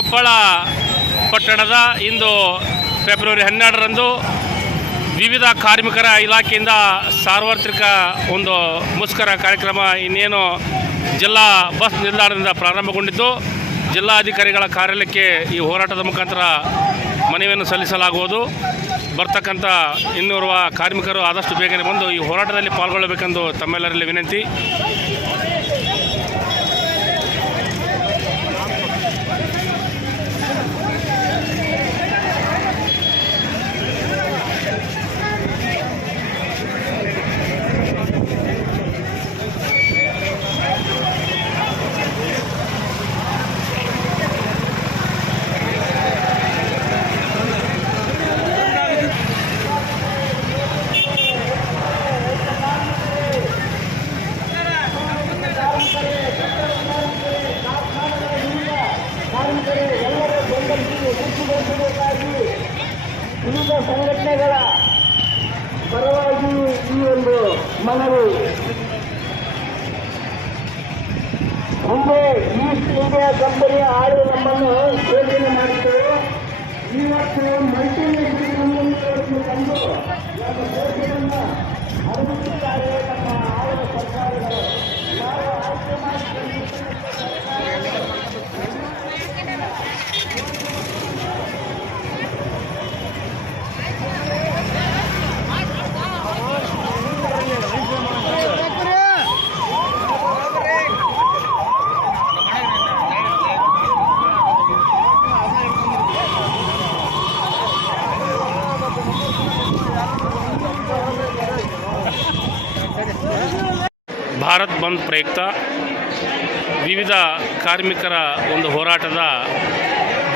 ಕೊಪ್ಪಳ ಪಟ್ಟಣದ ಇಂದು ಫೆಬ್ರವರಿ ಹನ್ನೆರಡರಂದು ವಿವಿಧ ಕಾರ್ಮಿಕರ ಇಲಾಖೆಯಿಂದ ಸಾರ್ವತ್ರಿಕ ಒಂದು ಮುಷ್ಕರ ಕಾರ್ಯಕ್ರಮ ಇನ್ನೇನು ಜಿಲ್ಲಾ ಬಸ್ ನಿಲ್ದಾಣದಿಂದ ಪ್ರಾರಂಭಗೊಂಡಿದ್ದು. ಜಿಲ್ಲಾಧಿಕಾರಿಗಳ ಕಾರ್ಯಾಲಯಕ್ಕೆ ಈ ಹೋರಾಟದ ಮುಖಾಂತರ ಮನವಿಯನ್ನು ಸಲ್ಲಿಸಲಾಗುವುದು. ಬರ್ತಕ್ಕಂಥ ಇನ್ನೂರುವ ಕಾರ್ಮಿಕರು ಆದಷ್ಟು ಬೇಗನೆ ಬಂದು ಈ ಹೋರಾಟದಲ್ಲಿ ಪಾಲ್ಗೊಳ್ಳಬೇಕೆಂದು ತಮ್ಮೆಲ್ಲರಲ್ಲಿ ವಿನಂತಿ. ವಿವಿಧ ಸಂಘಟನೆಗಳ ಪರವಾಗಿ ಈ ಒಂದು ಮನವಿ. ಮುಂದೆ ಈಸ್ಟ್ ಇಂಡಿಯಾ ಕಂಪನಿಯ ಆಳು ನಮ್ಮನ್ನು ಯೋಜನೆ ಮಾಡಿದ್ದೇವೆ ಇವತ್ತು ಮಲ್ಟಿನೇಷನಲ್ ಕಂಪನಿಗಳನ್ನು ತಂದು ಭಾರತ್ ಬಂದ್ ಪ್ರಯುಕ್ತ ವಿವಿಧ ಕಾರ್ಮಿಕರ ಒಂದು ಹೋರಾಟದ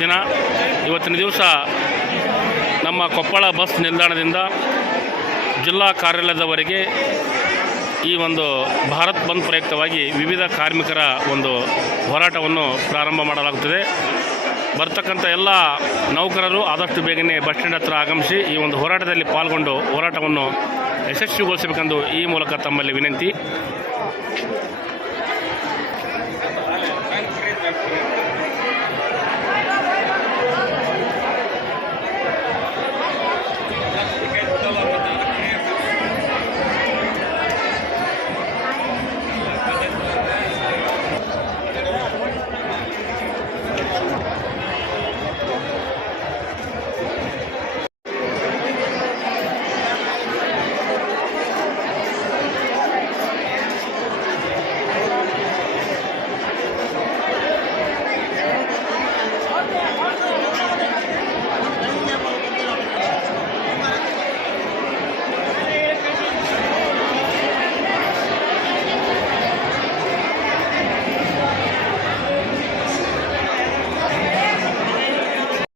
ದಿನ. ಇವತ್ತಿನ ದಿವಸ ನಮ್ಮ ಕೊಪ್ಪಳ ಬಸ್ ನಿಲ್ದಾಣದಿಂದ ಜಿಲ್ಲಾ ಕಾರ್ಯಾಲಯದವರೆಗೆ ಈ ಒಂದು ಭಾರತ್ ಬಂದ್ ಪ್ರಯುಕ್ತವಾಗಿ ವಿವಿಧ ಕಾರ್ಮಿಕರ ಒಂದು ಹೋರಾಟವನ್ನು ಪ್ರಾರಂಭ ಮಾಡಲಾಗುತ್ತದೆ. ಬರ್ತಕ್ಕಂಥ ಎಲ್ಲ ನೌಕರರು ಆದಷ್ಟು ಬೇಗನೆ ಬಸ್ ಸ್ಟ್ಯಾಂಡ್ ಹತ್ರ ಆಗಮಿಸಿ ಈ ಒಂದು ಹೋರಾಟದಲ್ಲಿ ಪಾಲ್ಗೊಂಡು ಹೋರಾಟವನ್ನು ಯಶಸ್ವಿಗೊಳಿಸಬೇಕೆಂದು ಈ ಮೂಲಕ ತಮ್ಮಲ್ಲಿ ವಿನಂತಿ. Gracias.